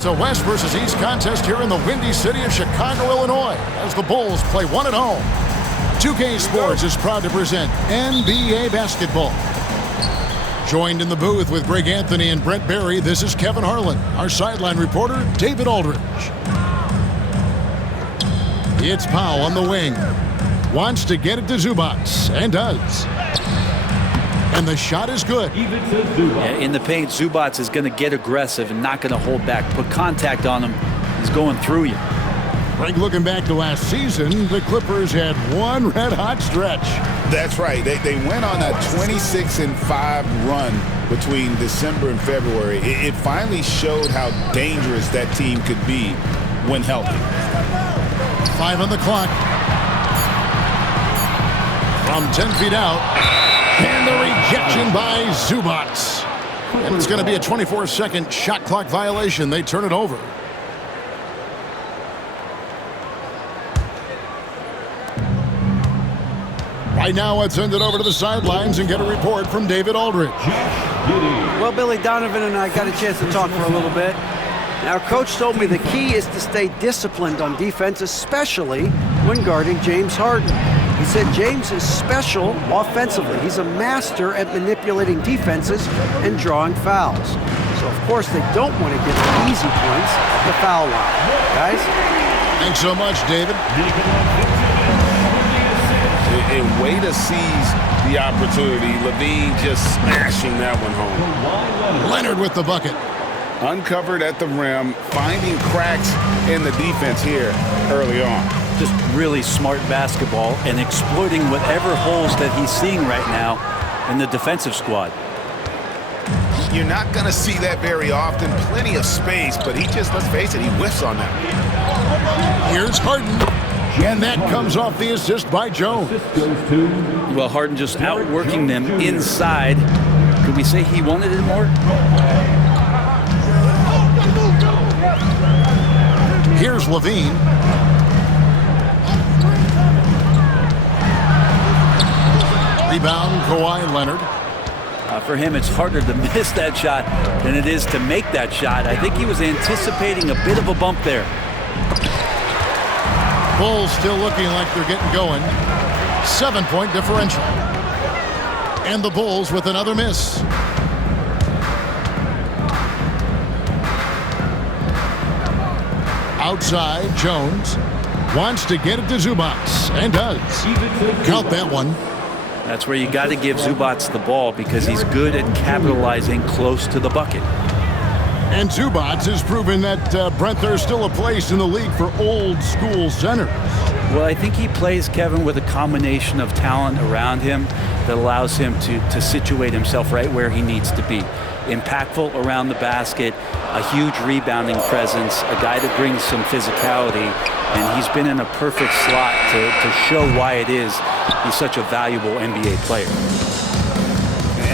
It's a West versus East contest here in the windy city of Chicago, Illinois, as the Bulls play one at home. 2K Sports is proud to present NBA basketball. Joined in the booth with Greg Anthony and Brent Barry, this is Kevin Harlan. Our sideline reporter, David Aldridge. It's Powell on the wing. Wants to get it to Zubac, and does. And the shot is good. Yeah, in the paint, Zubac is going to get aggressive and not going to hold back. Put contact on him. He's going through you. Greg, looking back to last season, the Clippers had one red-hot stretch. That's right. They went on a 26-5 run between December and February. It finally showed how dangerous that team could be when healthy. 5 on the clock. From 10 feet out. And the rejection by Zubac. And it's going to be a 24-second shot clock violation. They turn it over. Right now, let's send it over to the sidelines and get a report from David Aldridge. Well, Billy Donovan and I got a chance to talk for a little bit. Now, Coach told me the key is to stay disciplined on defense, especially when guarding James Harden. He said James is special offensively. He's a master at manipulating defenses and drawing fouls. So, of course, they don't want to get the easy points at the foul line. Guys? Thanks so much, David. A way to seize the opportunity. LaVine just smashing that one home. Leonard with the bucket. Uncovered at the rim, finding cracks in the defense here early on. Just really smart basketball and exploiting whatever holes that he's seeing right now in the defensive squad. You're not going to see that very often. Plenty of space, but he just, let's face it, he whiffs on that. Here's Harden. And that comes off the assist by Jones. Well, Harden just outworking them inside. Could we say he wanted it more? Here's LaVine. Rebound, Kawhi Leonard. For him, it's harder to miss that shot than it is to make that shot. I think he was anticipating a bit of a bump there. Bulls still looking like they're getting going. 7-point differential. And the Bulls with another miss. Outside, Jones wants to get it to Zubac, and does. Count that one. That's where you got to give Zubac the ball because he's good at capitalizing close to the bucket. And Zubac has proven that, Brent, there's still a place in the league for old-school centers. Well, I think he plays, Kevin, with a combination of talent around him that allows him to situate himself right where he needs to be. Impactful around the basket, a huge rebounding presence, a guy that brings some physicality, and he's been in a perfect slot to show why it is he's such a valuable NBA player.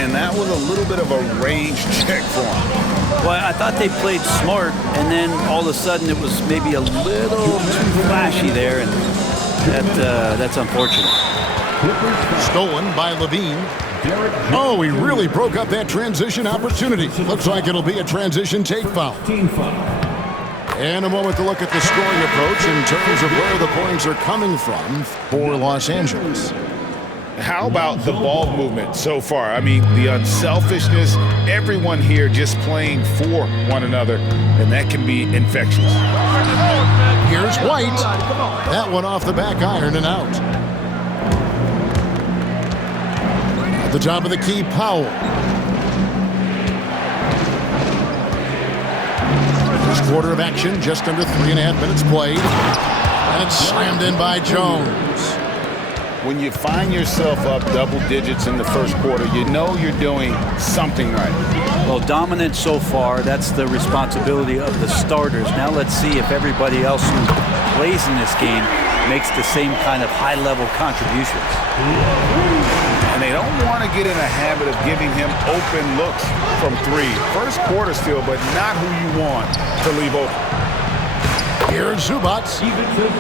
And that was a little bit of a range check for him. Well, I thought they played smart, and then all of a sudden it was maybe a little too flashy there, and that's unfortunate. Stolen by LaVine. Oh, he really broke up that transition opportunity. Looks like it'll be a transition take foul. And a moment to look at the scoring approach in terms of where the points are coming from for Los Angeles. How about the ball movement so far? I mean, the unselfishness, everyone here just playing for one another, and that can be infectious. Here's White. That one off the back iron and out. At the top of the key, Powell. First quarter of action, just under 3.5 minutes played. And it's slammed in by Jones. When you find yourself up double digits in the first quarter, you know you're doing something right. Well, dominant so far, that's the responsibility of the starters. Now let's see if everybody else who plays in this game makes the same kind of high-level contributions. And they don't want to get in a habit of giving him open looks from three. First quarter still, but not who you want to leave open. Here's Zubac.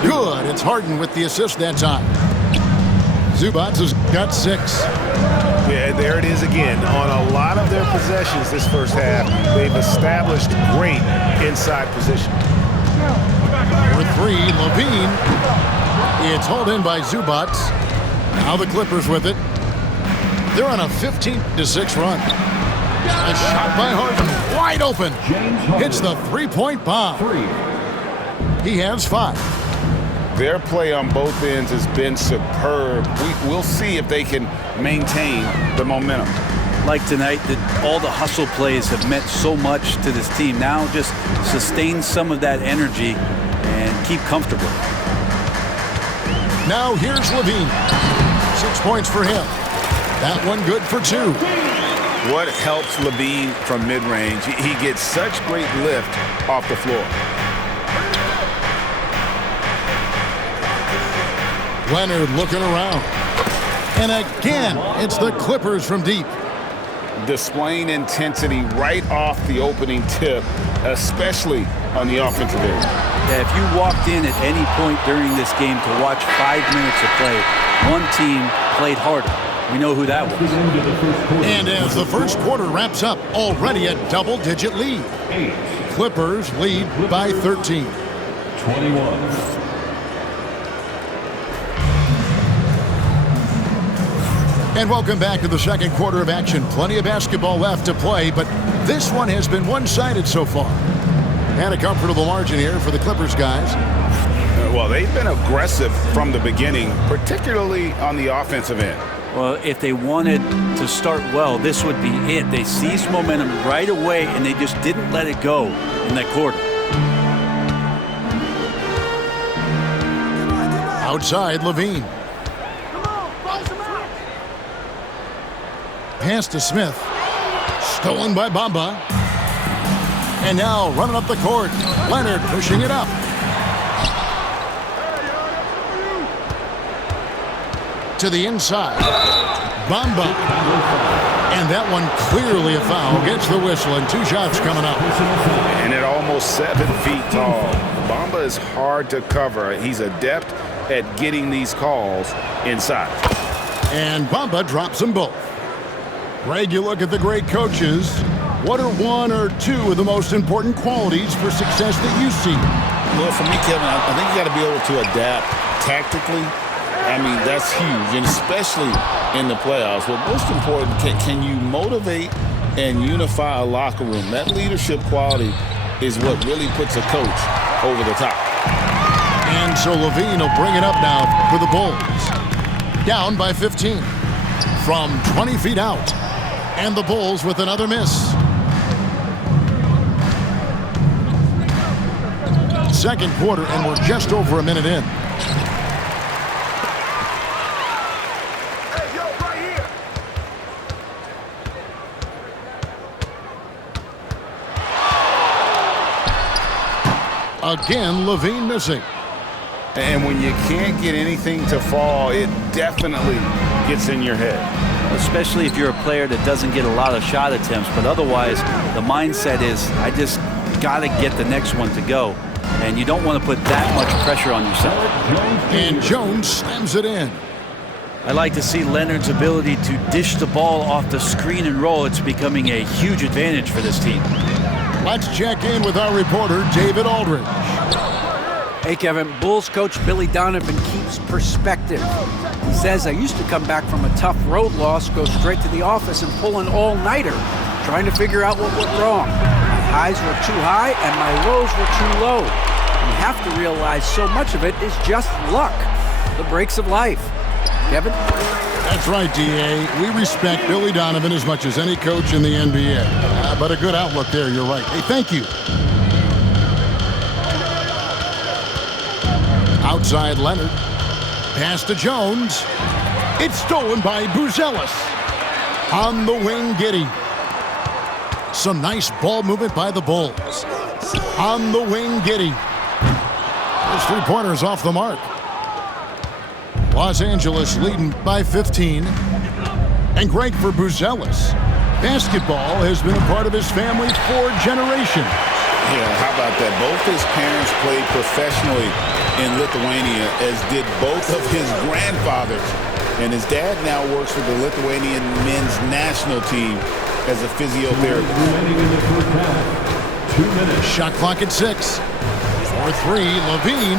Good. It's Harden with the assist that time. Zubac has got 6. Yeah, there it is again. On a lot of their possessions this first half, they've established great inside position. For three, Levine. It's hauled in by Zubac. Now the Clippers with it. They're on a 15-6 run. A shot by Harden, wide open. Hits the three-point bomb. He has 5. Their play on both ends has been superb. We'll see if they can maintain the momentum. Like tonight, all the hustle plays have meant so much to this team. Now just sustain some of that energy and keep comfortable. Now here's Levine. 6 points for him. That one good for 2. What helps Levine from mid-range? He gets such great lift off the floor. Leonard looking around. And again, it's the Clippers from deep. Displaying intensity right off the opening tip, especially on the offensive end. Yeah, if you walked in at any point during this game to watch 5 minutes of play, one team played harder. We know who that was. And as the first quarter wraps up, already a double-digit lead. Clippers lead by 13. 21. And welcome back to the second quarter of action. Plenty of basketball left to play, but this one has been one-sided so far. And a comfortable margin here for the Clippers guys. Well, they've been aggressive from the beginning, particularly on the offensive end. Well, if they wanted to start well, this would be it. They seized momentum right away, and they just didn't let it go in that quarter. Outside, Levine. Pass to Smith. Stolen by Bamba. And now running up the court. Leonard pushing it up. To the inside. Bamba. And that one clearly a foul. Gets the whistle and 2 shots coming up. And at almost 7 feet tall, Bamba is hard to cover. He's adept at getting these calls inside. And Bamba drops them both. Greg, you look at the great coaches. What are 1 or 2 of the most important qualities for success that you see? Well, for me, Kevin, I think you got to be able to adapt tactically. I mean, that's huge, and especially in the playoffs. But most important, can you motivate and unify a locker room? That leadership quality is what really puts a coach over the top. And so Levine will bring it up now for the Bulls. Down by 15 from 20 feet out. And the Bulls with another miss. Second quarter, and we're just over a minute in. Hey, yo, right here. Again, Levine missing. And when you can't get anything to fall, it definitely gets in your head. Especially if you're a player that doesn't get a lot of shot attempts. But otherwise, the mindset is, I just got to get the next one to go. And you don't want to put that much pressure on yourself. And Jones slams it in. I like to see Leonard's ability to dish the ball off the screen and roll. It's becoming a huge advantage for this team. Let's check in with our reporter, David Aldridge. Hey, Kevin, Bulls coach Billy Donovan keeps perspective. He says, I used to come back from a tough road loss, go straight to the office and pull an all-nighter, trying to figure out what went wrong. My highs were too high and my lows were too low. You have to realize so much of it is just luck, the breaks of life. Kevin? That's right, D.A. We respect Billy Donovan as much as any coach in the NBA. But a good outlook there, you're right. Hey, thank you. Outside Leonard. Pass to Jones. It's stolen by Buzelis. On the wing, Giddey. Some nice ball movement by the Bulls. On the wing, Giddey. Those 3-pointers off the mark. Los Angeles leading by 15. And Greg for Buzelis. Basketball has been a part of his family for generations. Yeah, how about that? Both his parents played professionally in Lithuania, as did both of his grandfathers And his dad now works for the Lithuanian men's national team as a physiotherapist. Remaining in the first half. 2 minutes. Shot clock at 6. 4-3, Levine.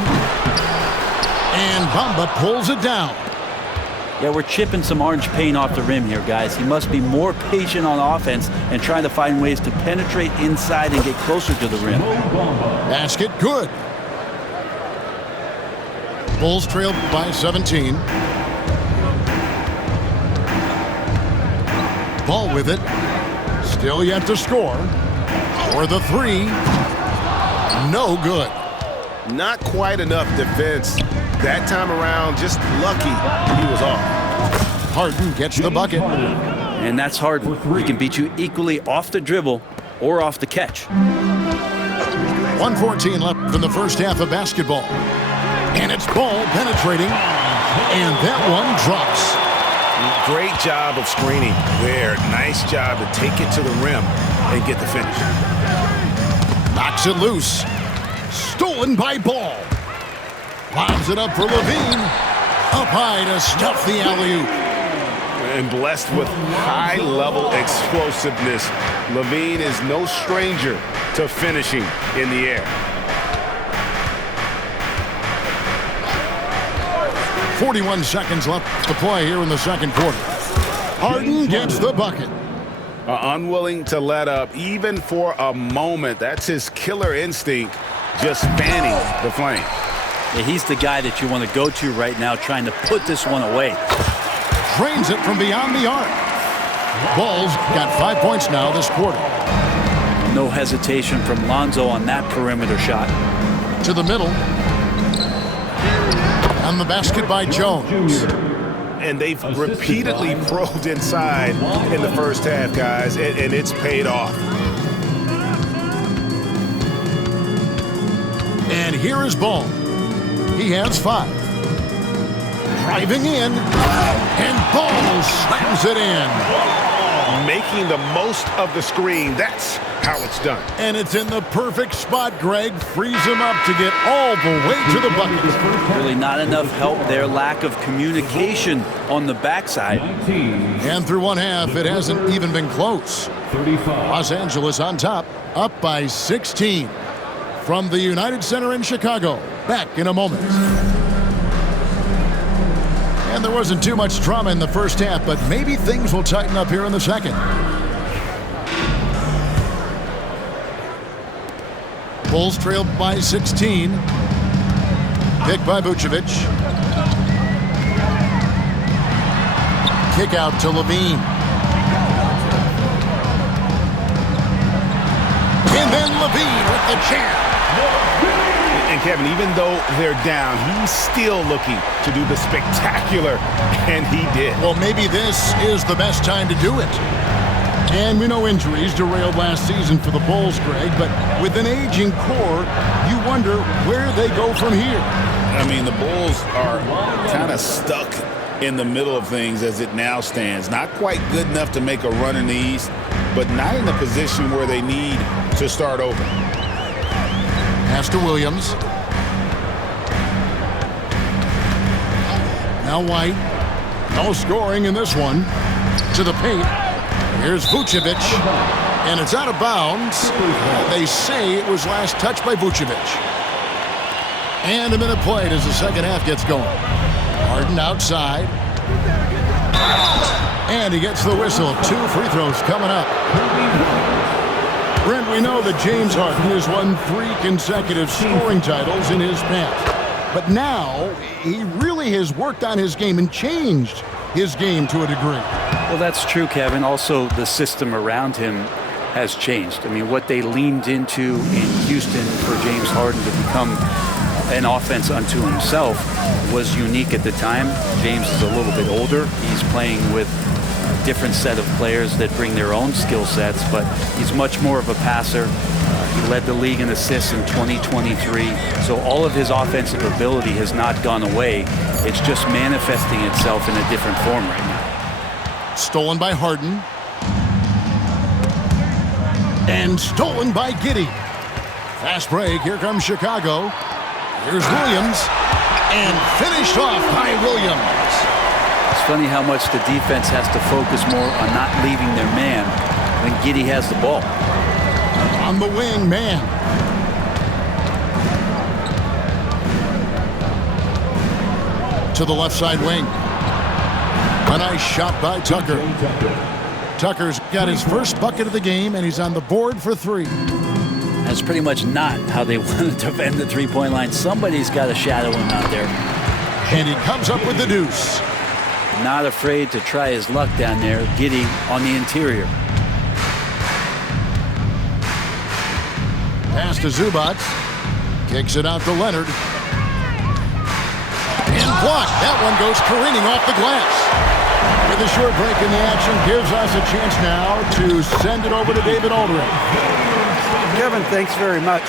And Bamba pulls it down. Yeah, we're chipping some orange paint off the rim here, guys. He must be more patient on offense and trying to find ways to penetrate inside and get closer to the rim. Basket good. Bulls trail by 17. Ball with it. Still yet to score. For the 3. No good. Not quite enough defense that time around. Just lucky he was off. Harden gets the bucket. And that's Harden. He can beat you equally off the dribble or off the catch. 1:14 left in the first half of basketball. And it's Ball penetrating. And that one drops. Great job of screening there. Nice job to take it to the rim and get the finish. Knocks it loose. Stolen by Ball. Lobs it up for Levine. Up high to stuff the alley-oop. And blessed with high-level explosiveness, Levine is no stranger to finishing in the air. 41 seconds left to play here in the second quarter. Harden gets the bucket. Unwilling to let up even for a moment. That's his killer instinct, just fanning the flame. Yeah, he's the guy that you want to go to right now trying to put this one away. Drains it from beyond the arc. Ball's got 5 points now this quarter. No hesitation from Lonzo on that perimeter shot. To the middle. And the basket by Jones. And they've repeatedly probed inside in the first half, guys, and it's paid off. And here is Ball. He has 5. Driving in. And Ball slams it in. Making the most of the screen. That's how it's done. And it's in the perfect spot. Greg frees him up to get all the way to the bucket. Really not enough help there. Lack of communication on the backside. 19. And through one half, it hasn't even been close. 35. Los Angeles on top, up by 16. From the United Center in Chicago, back in a moment. And there wasn't too much drama in the first half, but maybe things will tighten up here in the second. Bulls trail by 16. Pick by Vucevic. Kick out to Levine. And then Levine with the jam. And Kevin, even though they're down, he's still looking to do the spectacular, and he did. Well, maybe this is the best time to do it. And we know injuries derailed last season for the Bulls, Greg, but with an aging core, you wonder where they go from here. I mean, the Bulls are kind of stuck in the middle of things as it now stands. Not quite good enough to make a run in the East, but not in a position where they need to start over. Pass to Williams. Now White. No scoring in this one. To the paint. Here's Vucevic. And it's out of bounds. They say it was last touched by Vucevic. And a minute played as the second half gets going. Harden outside. And he gets the whistle. 2 free throws coming up. Brent, we know that James Harden has won 3 consecutive scoring titles in his past. But now, he really has worked on his game and changed his game to a degree. Well, that's true, Kevin. Also, the system around him has changed. I mean, what they leaned into in Houston for James Harden to become an offense unto himself was unique at the time. James is a little bit older. He's playing with a different set of players that bring their own skill sets, but he's much more of a passer. He led the league in assists in 2023. So all of his offensive ability has not gone away. It's just manifesting itself in a different form right now. Stolen by Harden. And stolen by Giddey. Fast break. Here comes Chicago. Here's Williams. And finished off by Williams. It's funny how much the defense has to focus more on not leaving their man when Giddey has the ball. On the wing, man. To the left side wing. A nice shot by Tucker. Tucker's got his first bucket of the game, and he's on the board for 3. That's pretty much not how they want to defend the three-point line. Somebody's got to shadow him out there. And he comes up with the deuce. Not afraid to try his luck down there. Giddey on the interior. Pass to Zubac. Kicks it out to Leonard. And blocked. That one goes careening off the glass. With a short break in the action, gives us a chance now to send it over to David Aldridge. Kevin, thanks very much.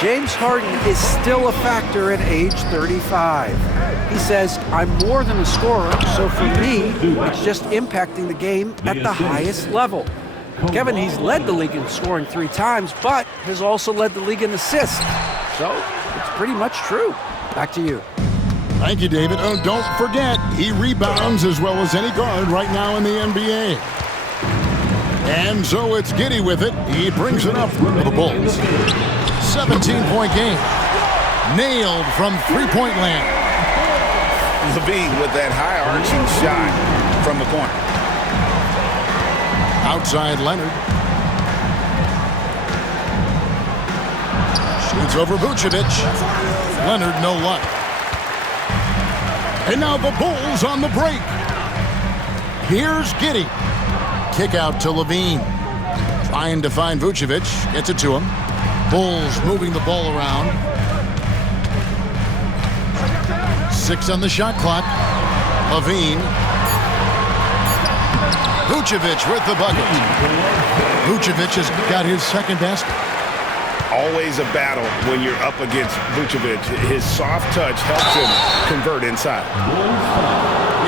James Harden is still a factor at age 35. He says, I'm more than a scorer, so for me, it's just impacting the game at the highest level. Kevin, he's led the league in scoring 3 times, but has also led the league in assists. So it's pretty much true. Back to you. Thank you, David. Oh, don't forget, he rebounds as well as any guard right now in the NBA. And so it's Giddey with it. He brings it up for the Bulls. 17-point game. Nailed from three-point land. LaVine with that high-arching shot from the corner. Outside Leonard. Shoots over Vucevic. Leonard, no luck. And now the Bulls on the break. Here's Giddey. Kick out to LaVine. Trying to find Vucevic. Gets it to him. Bulls moving the ball around. 6 on the shot clock. LaVine. Vucevic with the bucket. Vucevic has got his second basket. Always a battle when you're up against Vucevic. His soft touch helps him convert inside.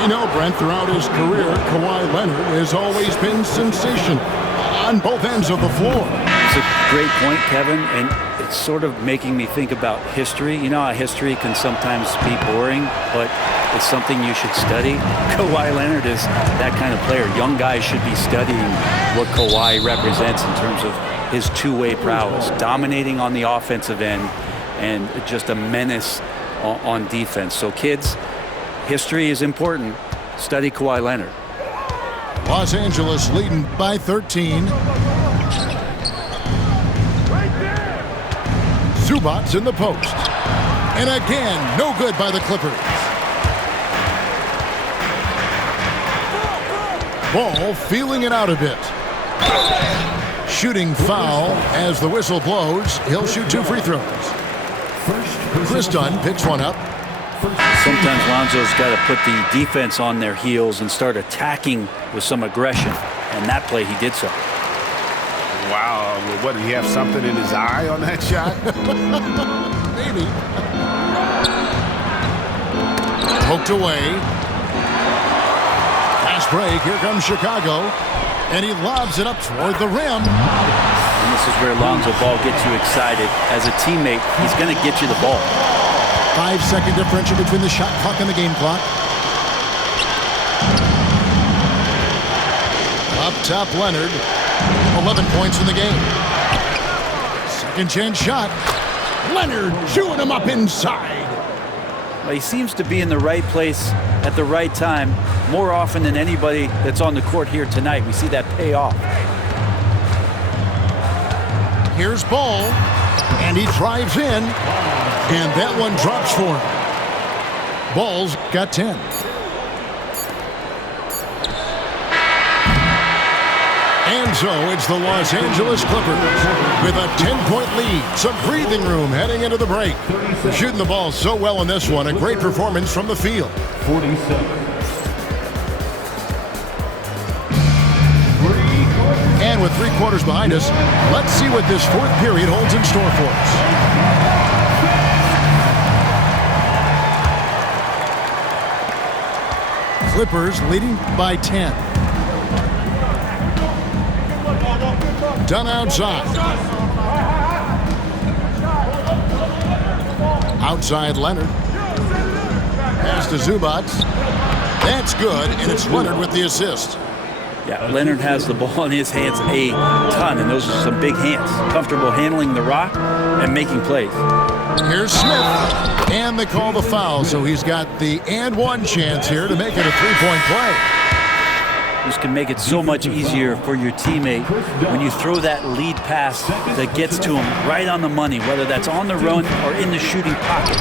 You know, Brent, throughout his career, Kawhi Leonard has always been sensation on both ends of the floor. It's a great point, Kevin, and it's sort of making me think about history. You know how history can sometimes be boring, but it's something you should study. Kawhi Leonard is that kind of player. Young guys should be studying what Kawhi represents in terms of his two-way prowess, dominating on the offensive end and just a menace on defense. So kids, history is important. Study Kawhi Leonard. Los Angeles leading by 13. Zubac in the post. And again, no good by the Clippers. Ball feeling it out a bit. Shooting foul as the whistle blows. He'll shoot 2 free throws. Chris Dunn picks one up. Sometimes Lonzo's got to put the defense on their heels and start attacking with some aggression. And that play, he did so. Wow. What, did he have something in his eye on that shot? Maybe. Poked away. Fast break. Here comes Chicago. And he lobs it up toward the rim. And this is where Lonzo Ball gets you excited. As a teammate, he's going to get you the ball. 5-second differential between the shot clock and the game clock. Up top, Leonard. 11 points in the game. Second chance shot. Leonard chewing him up inside. Well, he seems to be in the right place at the right time more often than anybody that's on the court here tonight. We see that pay off. Here's Ball, and he drives in, and that one drops for him. Ball's got 10. And so it's the Los Angeles Clippers with a 10-point lead. Some breathing room heading into the break. They're shooting the ball so well in this one. A great performance from the field. 47. And with 3 quarters behind us, let's see what this fourth period holds in store for us. Clippers leading by 10. Dunn outside. Outside Leonard. Pass to Zubac. That's good, and it's Leonard with the assist. Yeah, Leonard has the ball in his hands a ton, and those are some big hands. Comfortable handling the rock and making plays. Here's Smith, and they call the foul, so he's got the and one chance here to make it a three-point play. This can make it so much easier for your teammate when you throw that lead pass that gets to him right on the money, whether that's on the run or in the shooting pocket.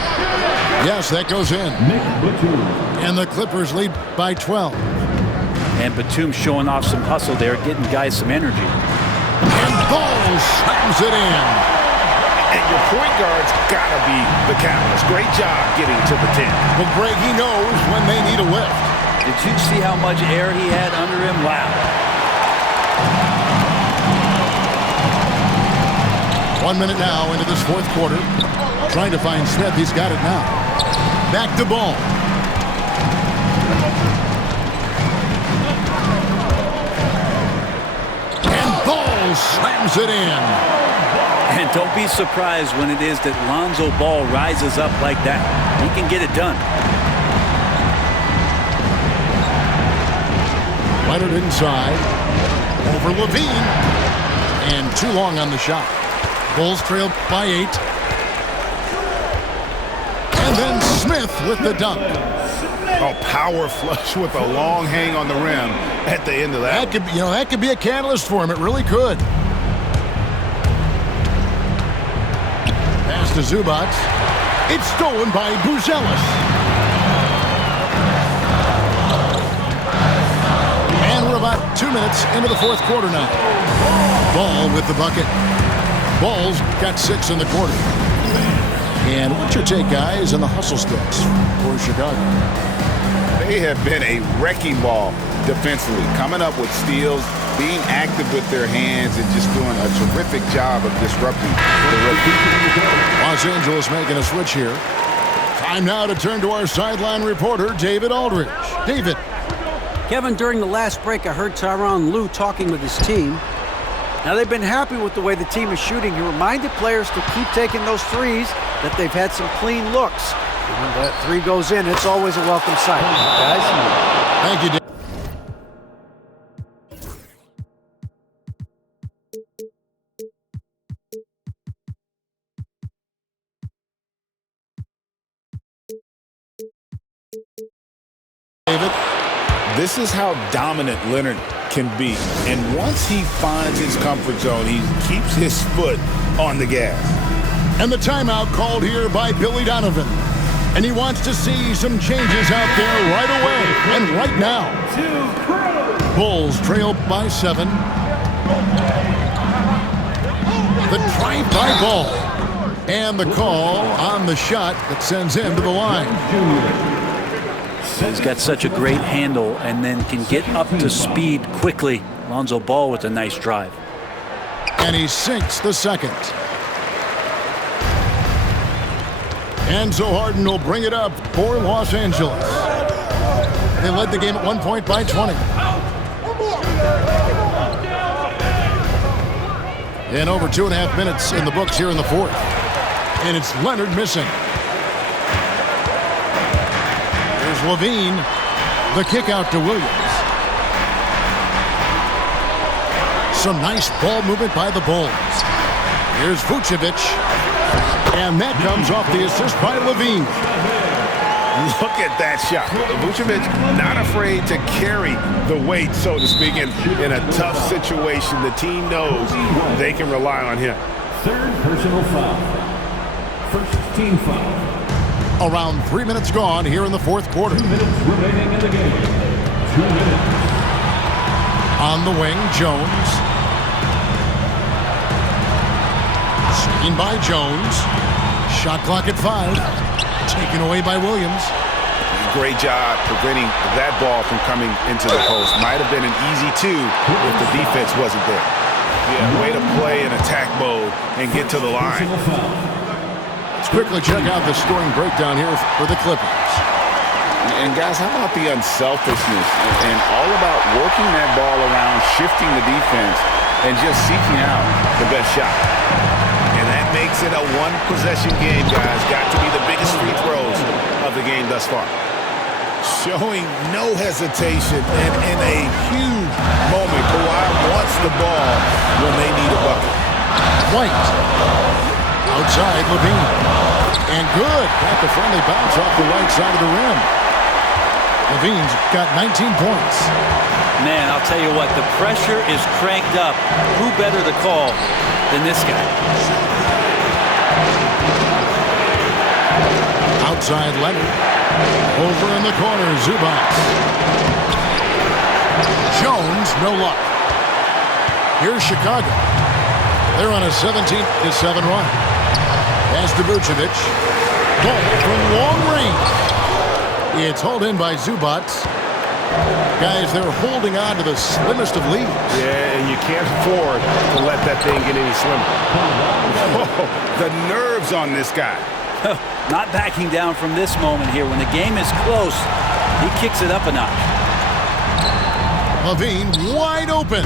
Yes, that goes in. And the Clippers lead by 12. And Batum showing off some hustle there, getting guys some energy. And Ball slams it in. And your point guard's got to be the catalyst. Great job getting to the 10. Well, Greg, he knows when they need a lift. Did you see how much air he had under him? Wow. 1 minute now into this fourth quarter. Trying to find Smith. He's got it now. Back to Ball. And Ball slams it in. And don't be surprised when it is that Lonzo Ball rises up like that. He can get it done. Leonard inside. Over Levine. And too long on the shot. Bulls trail by 8. And then Smith with the dunk. A power flush with a long hang on the rim at the end of that. That could be a catalyst for him. It really could. Pass to Zubac. It's stolen by Buzelis. And we're about 2 minutes into the fourth quarter now. Ball with the bucket. Ball's got 6 in the quarter. And what's your take, guys, on the hustle steps for Chicago? They have been a wrecking ball defensively, coming up with steals, being active with their hands, and just doing a terrific job of disrupting the rookie. Los Angeles making a switch here. Time now to turn to our sideline reporter, David Aldridge. David. Kevin, during the last break, I heard Tyronn Lue talking with his team. Now, they've been happy with the way the team is shooting. He reminded players to keep taking those threes, that they've had some clean looks. And when that three goes in, it's always a welcome sight. Guys, thank you, David. This is how dominant Leonard can be. And once he finds his comfort zone, he keeps his foot on the gas. And the timeout called here by Billy Donovan. And he wants to see some changes out there right away and right now. Bulls trail by 7. The drive by Ball. And the call on the shot that sends him to the line. He's got such a great handle and then can get up to speed quickly. Lonzo Ball with a nice drive. And he sinks the second. Enzo Harden will bring it up for Los Angeles. They led the game at 1 point by 20. And over 2.5 minutes in the books here in the fourth. And it's Leonard missing. Here's Levine. The kick out to Williams. Some nice ball movement by the Bulls. Here's Vucevic. And that comes off the assist by Levine. Look at that shot. Vucevic not afraid to carry the weight, so to speak, in a tough situation. The team knows they can rely on him. Third personal foul. First team foul. Around 3 minutes gone here in the fourth quarter. 2 minutes remaining in the game. 2 minutes. On the wing, Jones. Seen by Jones. Shot clock at 5. Taken away by Williams. Great job preventing that ball from coming into the post. Might have been an easy 2 if the defense wasn't there. Yeah, way to play in attack mode and get to the line. Let's quickly check out the scoring breakdown here for the Clippers. And guys, how about the unselfishness and all about working that ball around, shifting the defense, and just seeking out the best shot. And that makes it a one-possession game, guys. Got to be the biggest free throws of the game thus far. Showing no hesitation, and in a huge moment, Kawhi wants the ball when they need a bucket. White. Outside, Levine. And good. Got the friendly bounce off the right side of the rim. Levine's got 19 points. Man, I'll tell you what, the pressure is cranked up. Who better to call than this guy? Outside Leonard. Over in the corner, Zubac. Jones, no luck. Here's Chicago. They're on a 17-7 run. Pass to Vucevic. Ball from long range. It's hauled in by Zubac. Guys, they're holding on to the slimmest of leads. Yeah, and you can't afford to let that thing get any slimmer. Oh, the nerves on this guy. Not backing down from this moment here. When the game is close, he kicks it up a notch. Levine wide open.